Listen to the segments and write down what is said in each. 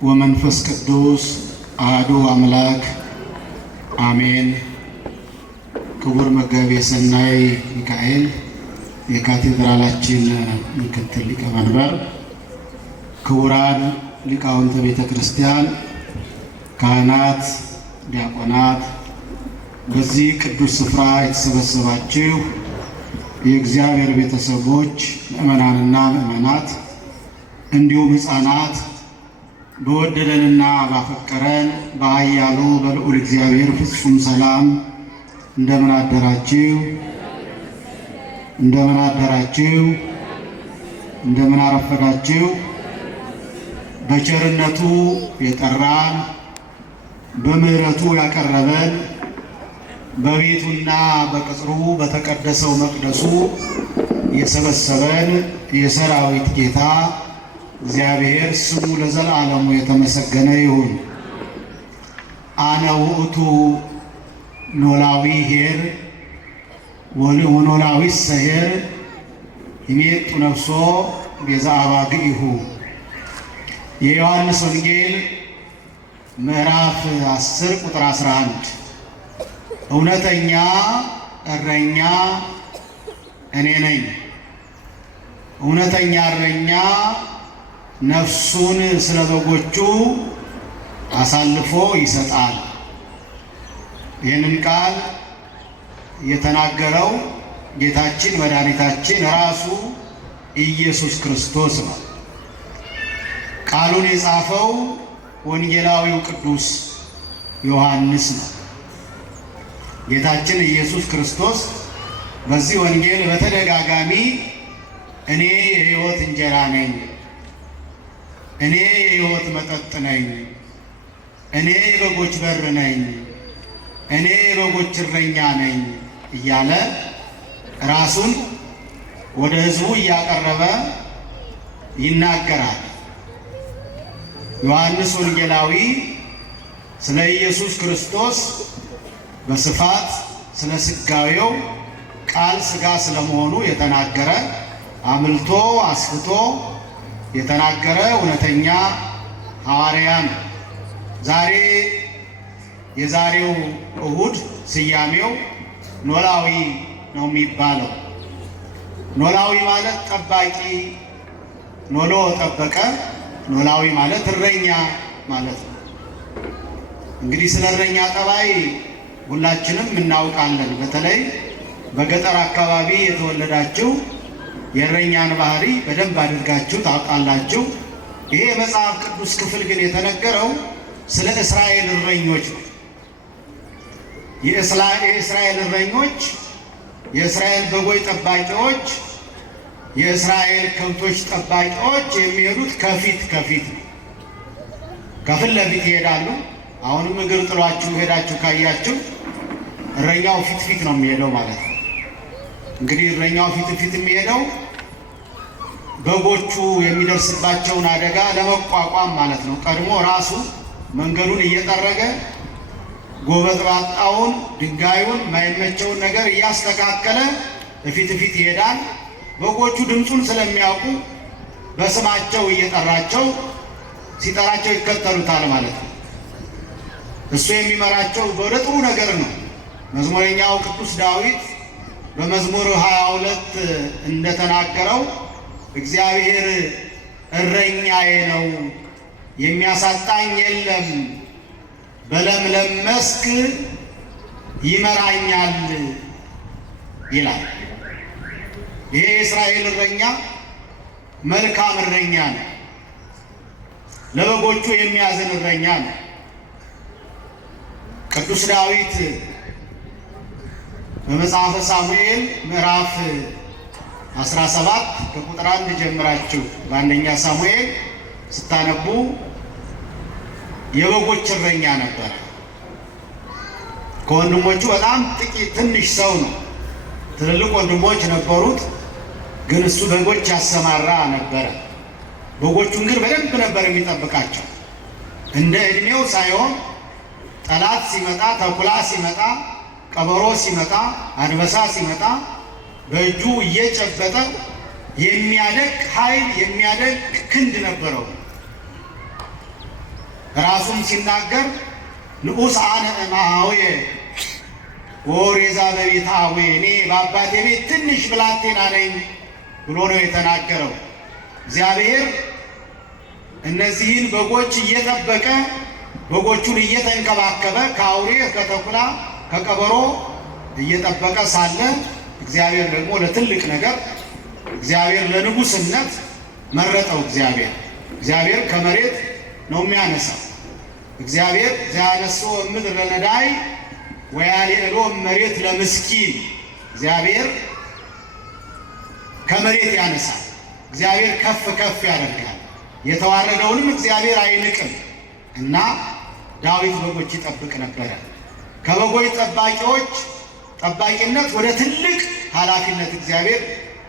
ወመንፈስ ቅዱስ አሐዱ አምላክ አሜን። ክቡር መጋቤ ሰናይ ሚካኤል የካቴድራላችን ምክትል ሊቀመንበር፣ ክቡራን ሊቃውንተ ቤተ ክርስቲያን፣ ካህናት፣ ዲያቆናት፣ በዚህ ቅዱስ ስፍራ የተሰበሰባችሁ የእግዚአብሔር ቤተሰቦች ምእመናንና ምእመናት እንዲሁም ሕፃናት በወደደንና ባፈቀረን በኃያሉ በልዑል እግዚአብሔር ፍጹም ሰላም እንደምን አደራችሁ? እንደምን አደራችሁ? እንደምን አረፈዳችሁ? በቸርነቱ የጠራን በምሕረቱ ያቀረበን በቤቱና በቅጽሩ በተቀደሰው መቅደሱ የሰበሰበን የሰራዊት ጌታ እግዚአብሔር ስሙ ለዘላለሙ የተመሰገነ ይሁን። አነ ውእቱ ኖላዊ ኄር ወኖላዊ ሰኄር ይሜጡ ነፍሶ ቤዛ አባግኢሁ። የዮሐንስ ወንጌል ምዕራፍ 10 ቁጥር 11 እውነተኛ እረኛ እኔ ነኝ። እውነተኛ እረኛ ነፍሱን ስለ በጎቹ አሳልፎ ይሰጣል። ይህንን ቃል የተናገረው ጌታችን መድኃኒታችን ራሱ ኢየሱስ ክርስቶስ ነው። ቃሉን የጻፈው ወንጌላዊው ቅዱስ ዮሐንስ ነው። ጌታችን ኢየሱስ ክርስቶስ በዚህ ወንጌል በተደጋጋሚ እኔ የሕይወት እንጀራ ነኝ፣ እኔ የሕይወት መጠጥ ነኝ፣ እኔ የበጎች በር ነኝ፣ እኔ የበጎች እረኛ ነኝ እያለ ራሱን ወደ ሕዝቡ እያቀረበ ይናገራል። ዮሐንስ ወንጌላዊ ስለ ኢየሱስ ክርስቶስ በስፋት ስለ ሥጋዌው ቃል ሥጋ ስለመሆኑ የተናገረ አምልቶ አስፍቶ የተናገረ እውነተኛ ሐዋርያ ነው። ዛሬ የዛሬው እሁድ ስያሜው ኖላዊ ነው የሚባለው። ኖላዊ ማለት ጠባቂ፣ ኖሎ ጠበቀ፣ ኖላዊ ማለት እረኛ ማለት ነው። እንግዲህ ስለ እረኛ ጠባይ ሁላችንም እናውቃለን። በተለይ በገጠር አካባቢ የተወለዳችሁ የእረኛን ባህሪ በደንብ አድርጋችሁ ታውቃላችሁ። ይሄ የመጽሐፍ ቅዱስ ክፍል ግን የተነገረው ስለ እስራኤል እረኞች ነው። የእስራኤል እረኞች፣ የእስራኤል በጎች ጠባቂዎች፣ የእስራኤል ከብቶች ጠባቂዎች የሚሄዱት ከፊት ነው። ከፊት ለፊት ይሄዳሉ። አሁንም እግር ጥሏችሁ ሄዳችሁ ካያችሁ እረኛው ፊት ነው የሚሄደው ማለት ነው። እንግዲህ እረኛው ፊት የሚሄደው በጎቹ የሚደርስባቸውን አደጋ ለመቋቋም ማለት ነው። ቀድሞ ራሱ መንገዱን እየጠረገ ጎበጥባጣውን፣ ድንጋዩን፣ የማይመቸውን ነገር እያስተካከለ ፊት ይሄዳል። በጎቹ ድምፁን ስለሚያውቁ በስማቸው እየጠራቸው ሲጠራቸው ይከተሉታል ማለት ነው። እሱ የሚመራቸው ወደ ጥሩ ነገር ነው። መዝሙረኛው ቅዱስ ዳዊት በመዝሙር 22 እንደተናገረው እግዚአብሔር እረኛዬ ነው፣ የሚያሳጣኝ የለም፣ በለምለም መስክ ይመራኛል ይላል። ይሄ የእስራኤል እረኛ መልካም እረኛ ነው። ለበጎቹ የሚያዝን እረኛ ነው። ቅዱስ ዳዊት በመጽሐፈ ሳሙኤል ምዕራፍ 17 ከቁጥር 1 ጀምራችሁ በአንደኛ ሳሙኤል ስታነቡ የበጎች እረኛ ነበር። ከወንድሞቹ በጣም ትንሽ ሰው ነው። ትልልቅ ወንድሞች ነበሩት፣ ግን እሱ በጎች ያሰማራ ነበረ። በጎቹን ግን በደንብ ነበር የሚጠብቃቸው። እንደ ዕድሜው ሳይሆን ጠላት ሲመጣ፣ ተኩላ ሲመጣ፣ ቀበሮ ሲመጣ፣ አንበሳ ሲመጣ በእጁ እየጨበጠ የሚያደቅ ኃይል የሚያደቅ ክንድ ነበረው። ራሱም ሲናገር ንዑስ አነ እምአኀውየ ወኦሬዛ በቤተ አቡየ፣ እኔ በአባቴ ቤት ትንሽ ብላቴና ነኝ ብሎ ነው የተናገረው። እግዚአብሔር እነዚህን በጎች እየጠበቀ በጎቹን እየተንከባከበ ከአውሬ ከተኩላ ከቀበሮ እየጠበቀ ሳለ እግዚአብሔር ደግሞ ለትልቅ ነገር እግዚአብሔር ለንጉሥነት መረጠው። እግዚአብሔር ከመሬት ነው የሚያነሳው። እግዚአብሔር ዘያነሥኦ እምድር ለነዳይ ወያልዕሎ መሬት ለምስኪን። እግዚአብሔር ከመሬት ያነሳል። እግዚአብሔር ከፍ ከፍ ያደርጋል። የተዋረደውንም እግዚአብሔር አይንቅም እና ዳዊት በጎች ይጠብቅ ነበረ። ከበጎች ጠባቂነት ወደ ትልቅ ኃላፊነት እግዚአብሔር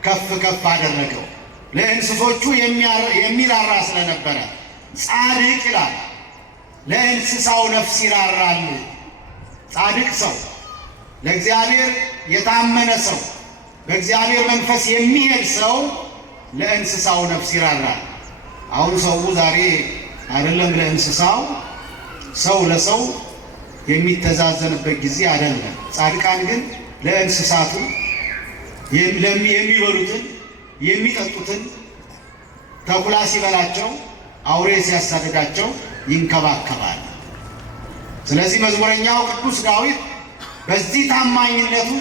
ከፍ ከፍ አደረገው። ለእንስሶቹ የሚራራ ስለነበረ ጻድቅ ይላል። ለእንስሳው ነፍስ ይራራል። ጻድቅ ሰው፣ ለእግዚአብሔር የታመነ ሰው፣ በእግዚአብሔር መንፈስ የሚሄድ ሰው ለእንስሳው ነፍስ ይራራል። አሁን ሰው ዛሬ አይደለም ለእንስሳው ሰው ለሰው የሚተዛዘንበት ጊዜ አይደለም። ጻድቃን ግን ለእንስሳቱ የሚበሉትን የሚጠጡትን ተኩላ ሲበላቸው አውሬ ሲያሳድዳቸው ይንከባከባል። ስለዚህ መዝሙረኛው ቅዱስ ዳዊት በዚህ ታማኝነቱ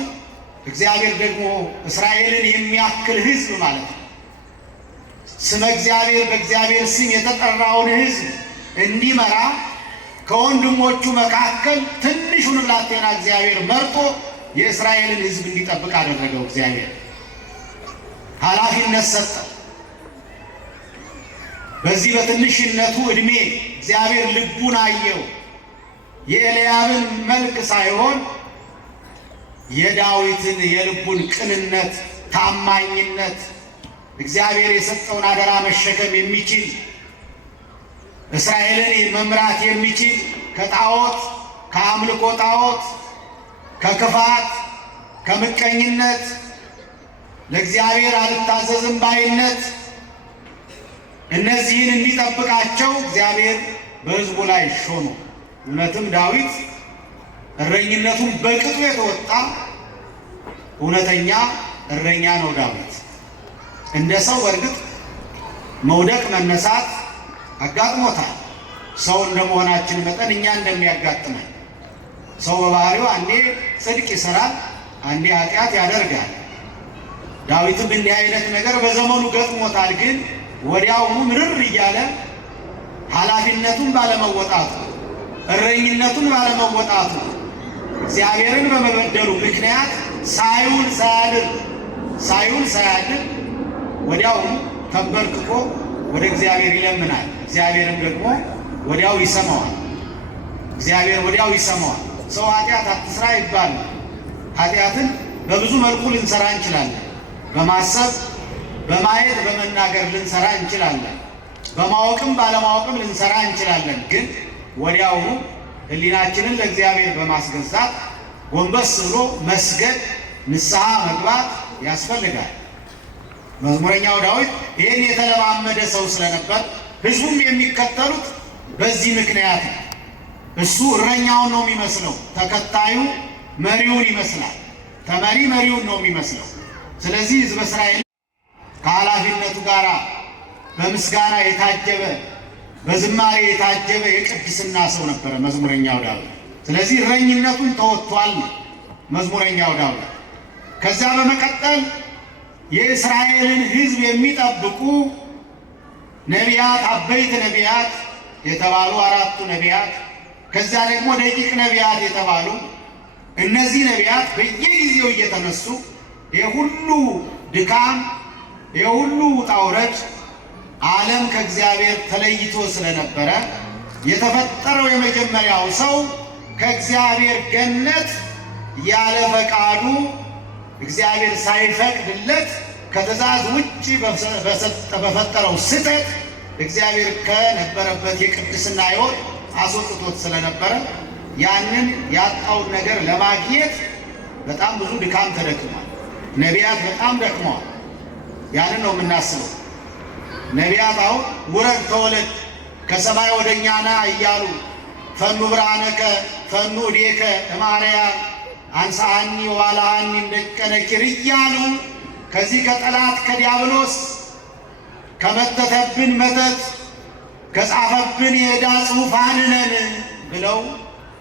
እግዚአብሔር ደግሞ እስራኤልን የሚያክል ሕዝብ ማለት ነው ስመ እግዚአብሔር በእግዚአብሔር ስም የተጠራውን ሕዝብ እንዲመራ ከወንድሞቹ መካከል ትንሹን ብላቴና እግዚአብሔር መርጦ የእስራኤልን ሕዝብ እንዲጠብቅ አደረገው። እግዚአብሔር ኃላፊነት ሰጠ። በዚህ በትንሽነቱ ዕድሜ እግዚአብሔር ልቡን አየው። የኤልያብን መልክ ሳይሆን የዳዊትን የልቡን ቅንነት፣ ታማኝነት፣ እግዚአብሔር የሰጠውን አደራ መሸከም የሚችል እስራኤልን መምራት የሚችል ከጣዖት ከአምልኮ ጣዖት ከክፋት ከምቀኝነት ለእግዚአብሔር አልታዘዝም ባይነት እነዚህን እንዲጠብቃቸው እግዚአብሔር በሕዝቡ ላይ ሾመ። እውነትም ዳዊት እረኝነቱን በቅጡ የተወጣ እውነተኛ እረኛ ነው። ዳዊት እንደ ሰው በእርግጥ መውደቅ መነሳት አጋጥሞታል። ሰው እንደመሆናችን መጠን እኛ እንደሚያጋጥመን ሰው በባህሪው አንዴ ጽድቅ ይሰራል፣ አንዴ ኃጢአት ያደርጋል። ዳዊትም እንዲህ አይነት ነገር በዘመኑ ገጥሞታል። ግን ወዲያውኑ ምርር እያለ ኃላፊነቱን ባለመወጣቱ እረኝነቱን ባለመወጣቱ እግዚአብሔርን በመበደሉ ምክንያት ሳይውል ሳያድር ወዲያውኑ ተንበርክኮ ወደ እግዚአብሔር ይለምናል። እግዚአብሔርም ደግሞ ወዲያው ይሰማዋል። ሰው ኃጢአት አትስራ ይባላል። ኃጢአትን በብዙ መልኩ ልንሰራ እንችላለን። በማሰብ በማየት በመናገር ልንሰራ እንችላለን። በማወቅም ባለማወቅም ልንሰራ እንችላለን። ግን ወዲያውኑ ሕሊናችንን ለእግዚአብሔር በማስገዛት ጎንበስ ብሎ መስገድ፣ ንስሐ መግባት ያስፈልጋል። መዝሙረኛው ዳዊት ይህን የተለማመደ ሰው ስለነበር ሕዝቡም የሚከተሉት በዚህ ምክንያት ነው። እሱ እረኛውን ነው የሚመስለው፣ ተከታዩ መሪውን ይመስላል። ተመሪ መሪውን ነው የሚመስለው። ስለዚህ ሕዝበ እስራኤል ከኃላፊነቱ ጋር በምስጋና የታጀበ በዝማሬ የታጀበ የቅድስና ሰው ነበረ መዝሙረኛው ዳዊት። ስለዚህ እረኝነቱን ተወጥቷል መዝሙረኛው ዳዊት። ከዛ በመቀጠል የእስራኤልን ሕዝብ የሚጠብቁ ነቢያት፣ አበይት ነቢያት የተባሉ 4ቱ ነቢያት፣ ከዛ ደግሞ ደቂቅ ነቢያት የተባሉ እነዚህ ነቢያት በየጊዜው እየተነሱ የሁሉ ድካም የሁሉ ውጣ ውረድ ዓለም ከእግዚአብሔር ተለይቶ ስለነበረ የተፈጠረው የመጀመሪያው ሰው ከእግዚአብሔር ገነት ያለ ፈቃዱ እግዚአብሔር ሳይፈቅድለት ከትእዛዝ ውጭ በፈጠረው ስህተት እግዚአብሔር ከነበረበት የቅድስና ሕይወት አስወጥቶት ስለነበረ ያንን ያጣውን ነገር ለማግኘት በጣም ብዙ ድካም ተደክሟል። ነቢያት በጣም ደክመዋል። ያንን ነው የምናስበው። ነቢያት አሁን ውረድ ተወለድ ከሰማይ ወደኛ ና እያሉ ፈኑ ብርሃነከ ፈኑ እዴከ እማርያም አንሳኒ ዋላሃኒ እንደቀነኪር እያሉ ከዚህ ከጠላት ከዲያብሎስ ከመተተብን መተት ከጻፈብን የዕዳ ጽሑፍ አድነን ብለው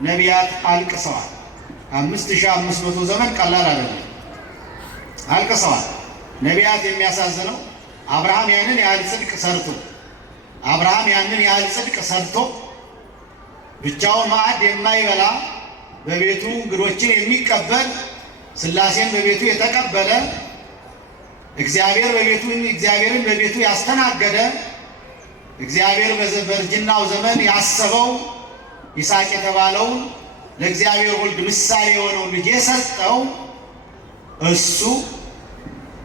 ነቢያት አልቅሰዋል። 5500 ዘመን ቀላል አይደለም። አልቅሰዋል ነቢያት። የሚያሳዝነው አብርሃም ያንን ያህል ጽድቅ ሰርቶ ብቻውን ማዕድ የማይበላ በቤቱ እንግዶችን የሚቀበል ሥላሴን በቤቱ የተቀበለ እግዚአብሔርን በቤቱ ያስተናገደ እግዚአብሔር በእርጅናው ዘመን ያሰበው ይስሐቅ የተባለውን ለእግዚአብሔር ወልድ ምሳሌ የሆነውን ልጅ የሰጠው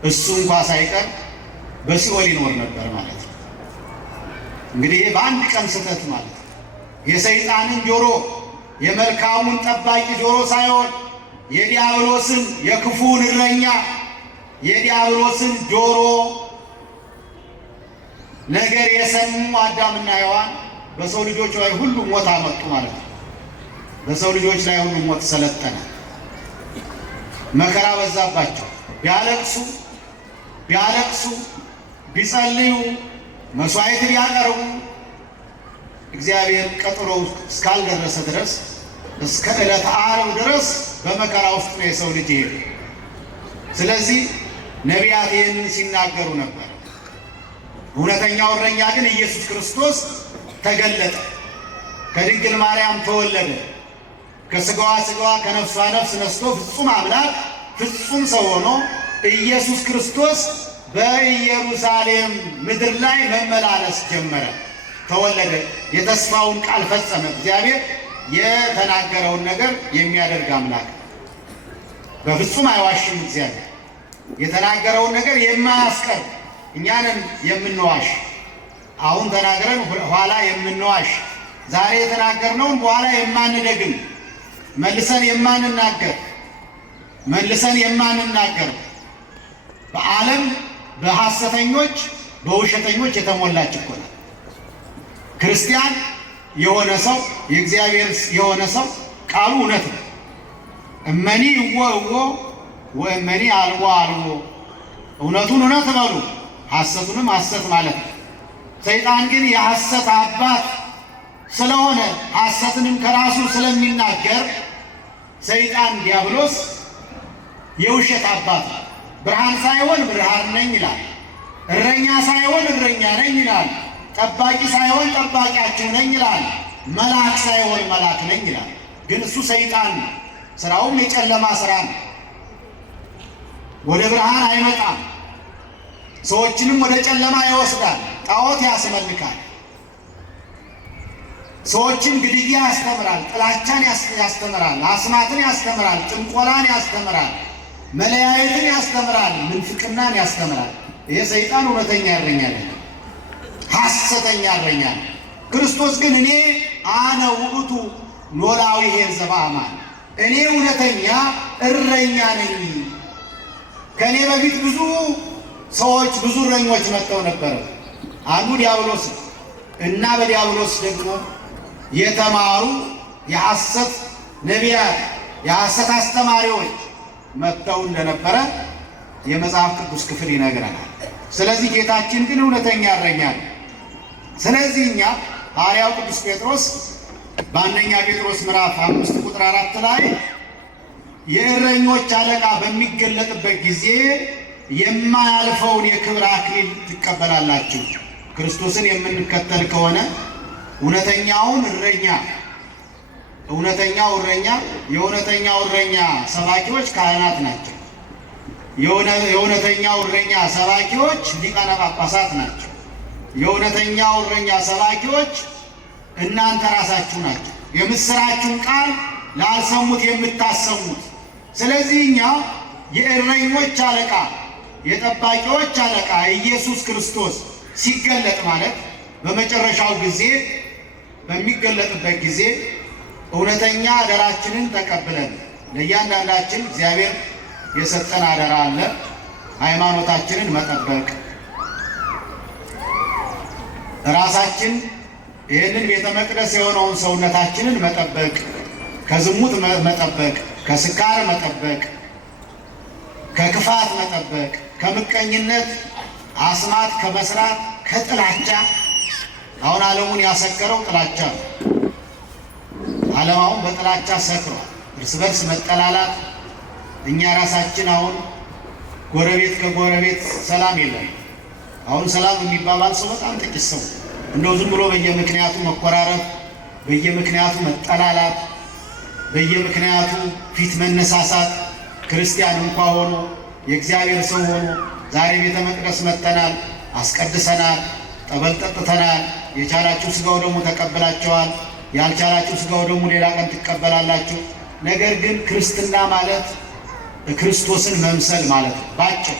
እሱ እንኳ ሳይቀር በሲኦል ይኖር ነበር ማለት ነው። እንግዲህ በአንድ ቀን ስህተት ማለት ነው። የሰይጣንን ጆሮ የመልካሙን ጠባቂ ጆሮ ሳይሆን የዲያብሎስን የክፉን እረኛ የዲያብሎስን ጆሮ ነገር የሰሙ አዳምና ሔዋን በሰው ልጆች ላይ ሁሉ ሞት አመጡ ማለት ነው። በሰው ልጆች ላይ ሁሉ ሞት ሰለጠነ። መከራ በዛባቸው። ቢያለቅሱ ቢጸልዩ መስዋዕት ቢያቀርቡ እግዚአብሔር ቀጠሮ እስካልደረሰ ድረስ እስከ ዕለተ ዓርብ ድረስ በመከራ ውስጥ ነው የሰው ልጅ ይሄ። ስለዚህ ነቢያት ይህንን ሲናገሩ ነበር። እውነተኛው እረኛ ግን ኢየሱስ ክርስቶስ ተገለጠ። ከድንግል ማርያም ተወለደ። ከሥጋዋ ሥጋዋ ከነፍሷ ነፍስ ነስቶ ፍጹም አምላክ ፍጹም ሰው ሆኖ ኢየሱስ ክርስቶስ በኢየሩሳሌም ምድር ላይ መመላለስ ጀመረ። ተወለደ። የተስፋውን ቃል ፈጸመ። እግዚአብሔር የተናገረውን ነገር የሚያደርግ አምላክ በፍጹም አይዋሽም። እግዚአብሔር የተናገረውን ነገር የማያስቀር እኛንን የምንዋሽ አሁን ተናግረን ኋላ የምንዋሽ ዛሬ የተናገርነውን በኋላ የማንደግም መልሰን የማንናገር በዓለም በሐሰተኞች በውሸተኞች የተሞላች እኮ ናት። ክርስቲያን የሆነ ሰው የእግዚአብሔር የሆነ ሰው ቃሉ እውነት ነው። እመኒ እወ ወእመኒ አልቦ አልቦ፣ እውነቱን እውነት በሉ ሐሰቱንም ሐሰት ማለት ነው። ሰይጣን ግን የሐሰት አባት ስለሆነ ሐሰትንም ከራሱ ስለሚናገር ሰይጣን ዲያብሎስ የውሸት አባት፣ ብርሃን ሳይሆን ብርሃን ነኝ ይላል። እረኛ ሳይሆን እረኛ ነኝ ይላል። ጠባቂ ሳይሆን ጠባቂያችሁ ነኝ ይላል። መልአክ ሳይሆን መልአክ ነኝ ይላል። ግን እሱ ሰይጣን ነው። ስራውም የጨለማ ስራ ነው። ወደ ብርሃን አይመጣም። ሰዎችንም ወደ ጨለማ ይወስዳል። ጣዖት ያስመልካል። ሰዎችን ግድያ ያስተምራል። ጥላቻን ያስተምራል። አስማትን ያስተምራል። ጥንቆላን ያስተምራል። መለያየትን ያስተምራል። ምንፍቅናን ያስተምራል። ይሄ ሰይጣን እውነተኛ እረኛ ነው፣ ሐሰተኛ እረኛ ነው። ክርስቶስ ግን እኔ አነ ውእቱ ኖላዊ ኄር ዘበአማን፣ እኔ እውነተኛ እረኛ ነኝ። ከእኔ በፊት ብዙ ሰዎች ብዙ እረኞች መጥተው ነበረ። አንዱ ዲያብሎስ እና በዲያብሎስ ደግሞ የተማሩ የሐሰት ነቢያት የሐሰት አስተማሪዎች መጥተው እንደነበረ የመጽሐፍ ቅዱስ ክፍል ይነግረናል። ስለዚህ ጌታችን ግን እውነተኛ እረኛ ነው። ስለዚህ እኛ ሐዋርያው ቅዱስ ጴጥሮስ በአንደኛ ጴጥሮስ ምዕራፍ 5 ቁጥር 4 ላይ የእረኞች አለቃ በሚገለጥበት ጊዜ የማያልፈውን የክብር አክሊል ትቀበላላችሁ። ክርስቶስን የምንከተል ከሆነ የእውነተኛው እረኛ ሰባኪዎች ካህናት ናቸው። የእውነተኛው እረኛ ሰባኪዎች ሊቃነ ጳጳሳት ናቸው። የእውነተኛው እረኛ ሰባኪዎች እናንተ ራሳችሁ ናቸው፣ የምስራችሁን ቃል ላልሰሙት የምታሰሙት። ስለዚህ እኛ የእረኞች አለቃ የጠባቂዎች አለቃ ኢየሱስ ክርስቶስ ሲገለጥ ማለት በመጨረሻው ጊዜ በሚገለጥበት ጊዜ እውነተኛ አደራችንን ተቀብለን ለእያንዳንዳችን እግዚአብሔር የሰጠን አደራ አለ። ሃይማኖታችንን መጠበቅ፣ ራሳችን ይህንን ቤተ መቅደስ የሆነውን ሰውነታችንን መጠበቅ፣ ከዝሙት መጠበቅ፣ ከስካር መጠበቅ፣ ከክፋት መጠበቅ፣ ከምቀኝነት አስማት ከመስራት፣ ከጥላቻ። አሁን ዓለሙን ያሰከረው ጥላቻ ነው። ዓለም አሁን በጥላቻ ሰክሯል። እርስ በርስ መጠላላት። እኛ ራሳችን አሁን ጎረቤት ከጎረቤት ሰላም የለም። አሁን ሰላም የሚባባል ሰው በጣም ጥቂት ሰው። እንደው ዝም ብሎ በየምክንያቱ መኮራረፍ፣ በየምክንያቱ መጠላላት፣ በየምክንያቱ ፊት መነሳሳት። ክርስቲያን እንኳ ሆኖ የእግዚአብሔር ሰው ሆኖ ዛሬ ቤተ መቅደስ መጥተናል፣ አስቀድሰናል፣ ጠበል ጠጥተናል። የቻላችሁ ሥጋው ደግሞ ተቀብላችኋል፣ ያልቻላችሁ ሥጋው ደግሞ ሌላ ቀን ትቀበላላችሁ። ነገር ግን ክርስትና ማለት ክርስቶስን መምሰል ማለት ነው። ባጭሩ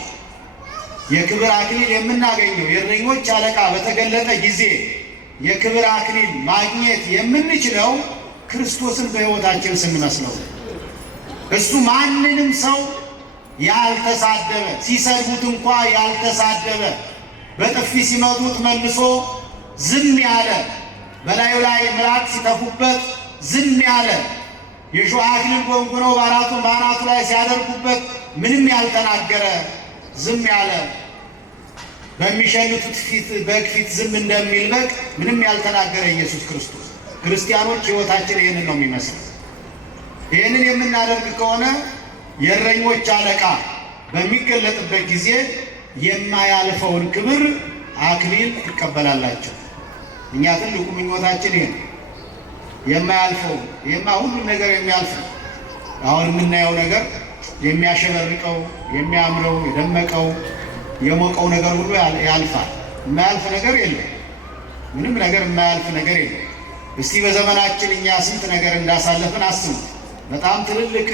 የክብር አክሊል የምናገኘው የእረኞች አለቃ በተገለጠ ጊዜ የክብር አክሊል ማግኘት የምንችለው ክርስቶስን በሕይወታችን ስንመስለው። እሱ ማንንም ሰው ያልተሳደበ፣ ሲሰድቡት እንኳ ያልተሳደበ፣ በጥፊ ሲመቱት መልሶ ዝም ያለ፣ በላዩ ላይ ምራቅ ሲተፉበት ዝም ያለ፣ የሾህ አክሊል ጎንጉነው በአናቱ ላይ ሲያደርጉበት ምንም ያልተናገረ ዝም ያለ፣ በሚሸልቱት በግ ፊት ዝም እንደሚል በግ ምንም ያልተናገረ ኢየሱስ ክርስቶስ። ክርስቲያኖች ሕይወታችን ይህንን ነው የሚመስለው። ይህንን የምናደርግ ከሆነ የእረኞች አለቃ በሚገለጥበት ጊዜ የማያልፈውን ክብር አክሊል ትቀበላላችሁ። እኛ ትልቁ ምኞታችን ይሄ ነው። የማያልፈው ሁሉም ነገር የሚያልፍ ነው። አሁን የምናየው ነገር የሚያሸበርቀው፣ የሚያምረው፣ የደመቀው፣ የሞቀው ነገር ሁሉ ያልፋል። የማያልፍ ነገር የለም። ምንም ነገር የማያልፍ ነገር የለም። እስቲ በዘመናችን እኛ ስንት ነገር እንዳሳለፍን አስቡት። በጣም ትልልቅ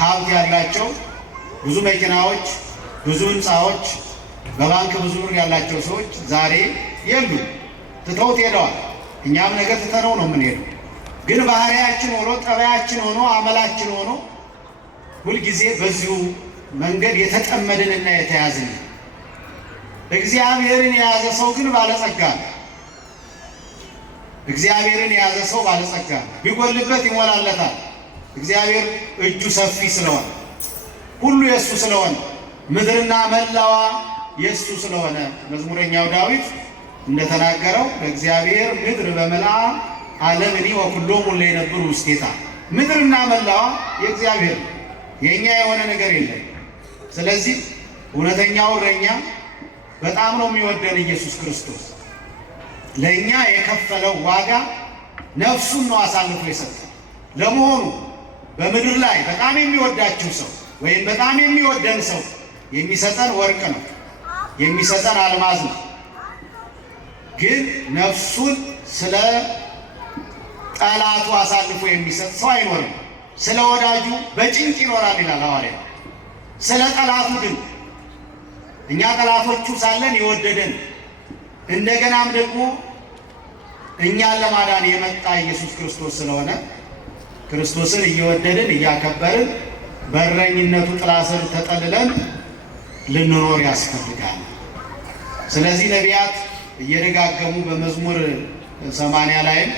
ሀብት ያላቸው ብዙ መኪናዎች፣ ብዙ ሕንፃዎች፣ በባንክ ብዙ ብር ያላቸው ሰዎች ዛሬ የሉ፣ ትተውት ሄደዋል። እኛም ነገር ትተነው ነው የምንሄደው። ግን ባህሪያችን ሆኖ ጠባያችን ሆኖ አመላችን ሆኖ ሁልጊዜ በዚሁ መንገድ የተጠመድንና የተያዝን። እግዚአብሔርን የያዘ ሰው ግን ባለጸጋ ነው። እግዚአብሔርን የያዘ ሰው ባለጸጋ ነው። ቢጎልበት ይሞላለታል። እግዚአብሔር እጁ ሰፊ ስለሆነ ሁሉ የእሱ ስለሆነ ምድርና መላዋ የእሱ ስለሆነ መዝሙረኛው ዳዊት እንደተናገረው ለእግዚአብሔር ምድር በመልአ ዓለምኒ ወኩሎሙ እለ ይነብሩ ውስቴታ። ምድርና መላዋ የእግዚአብሔር ነው፣ የእኛ የሆነ ነገር የለም። ስለዚህ እውነተኛው እረኛ በጣም ነው የሚወደን ኢየሱስ ክርስቶስ። ለእኛ የከፈለው ዋጋ ነፍሱን ነው አሳልፎ የሰጠው። ለመሆኑ በምድር ላይ በጣም የሚወዳችሁ ሰው ወይም በጣም የሚወደን ሰው የሚሰጠን ወርቅ ነው፣ የሚሰጠን አልማዝ ነው። ግን ነፍሱን ስለ ጠላቱ አሳልፎ የሚሰጥ ሰው አይኖርም። ስለ ወዳጁ በጭንቅ ይኖራል ይላል ሐዋርያ። ስለ ጠላቱ ግን እኛ ጠላቶቹ ሳለን የወደደን እንደገናም ደግሞ እኛን ለማዳን የመጣ ኢየሱስ ክርስቶስ ስለሆነ ክርስቶስን እየወደድን እያከበርን በእረኝነቱ ጥላ ስር ተጠልለን ልንኖር ያስፈልጋል። ስለዚህ ነቢያት እየደጋገሙ በመዝሙር 80 ላይም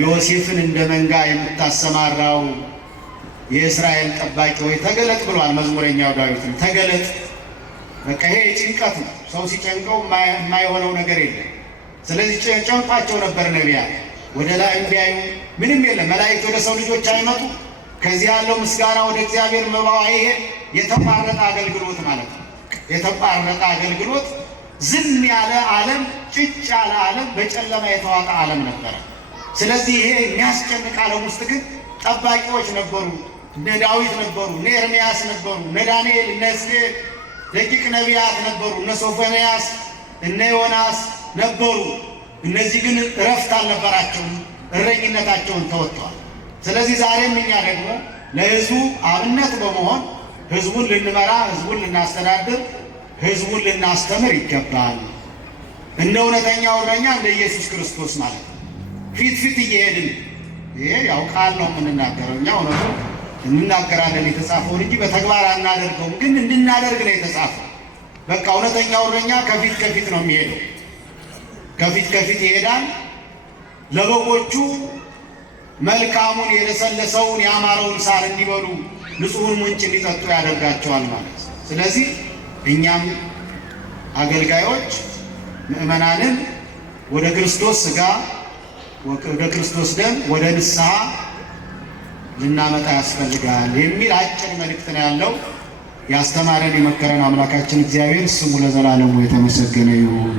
ዮሴፍን እንደ መንጋ የምታሰማራው የእስራኤል ጠባቂ ሆይ ተገለጥ ብሏል። መዝሙረኛው ዳዊትም ተገለጥ። በቃ ይሄ ጭንቀት ነው። ሰው ሲጨንቀው የማይሆነው ነገር የለም። ስለዚህ ጨንቋቸው ነበር ነቢያት። ወደ ላይ ቢያዩ ምንም የለም። መላእክት ወደ ሰው ልጆች አይመጡ። ከዚህ ያለው ምስጋና ወደ እግዚአብሔር መባው አይሄድ። የተቋረጠ አገልግሎት ማለት ነው። የተቋረጠ አገልግሎት፣ ዝም ያለ ዓለም፣ ጭጭ ያለ ዓለም፣ በጨለማ የተዋጠ ዓለም ነበረ። ስለዚህ ይሄ የሚያስጨንቅ ዓለም ውስጥ ግን ጠባቂዎች ነበሩ። እነ ዳዊት ነበሩ፣ እነ ኤርምያስ ነበሩ፣ እነ ዳንኤል፣ እነ ሕዝቅኤል ደቂቅ ነቢያት ነበሩ፣ እነ ሶፎንያስ፣ እነ ዮናስ ነበሩ። እነዚህ ግን እረፍት አልነበራቸውም፣ እረኝነታቸውን ተወጥተዋል። ስለዚህ ዛሬም እኛ ደግሞ ለሕዝቡ አብነት በመሆን ሕዝቡን ልንመራ፣ ሕዝቡን ልናስተዳድር፣ ሕዝቡን ልናስተምር ይገባል። እንደ እውነተኛው እረኛ እንደ ኢየሱስ ክርስቶስ ማለት ነው። ፊት ፊት እየሄድን ይሄ ያው ቃል ነው የምንናገረው እኛ እውነቱ እንናገራለን የተጻፈውን እንጂ በተግባር አናደርገውም። ግን እንድናደርግ ነው የተጻፈው። በቃ እውነተኛው እረኛ ከፊት ከፊት ነው የሚሄደው። ከፊት ከፊት ይሄዳል። ለበጎቹ መልካሙን የለሰለሰውን ያማረውን ሳር እንዲበሉ ንጹሑን ምንጭ እንዲጠጡ ያደርጋቸዋል ማለት። ስለዚህ እኛም አገልጋዮች ምእመናንን ወደ ክርስቶስ ሥጋ ወደ ክርስቶስ ደም ወደ ንስሐ ልናመጣ ያስፈልጋል የሚል አጭር መልእክት ነው ያለው። ያስተማረን የመከረን አምላካችን እግዚአብሔር ስሙ ለዘላለሙ የተመሰገነ ይሁን።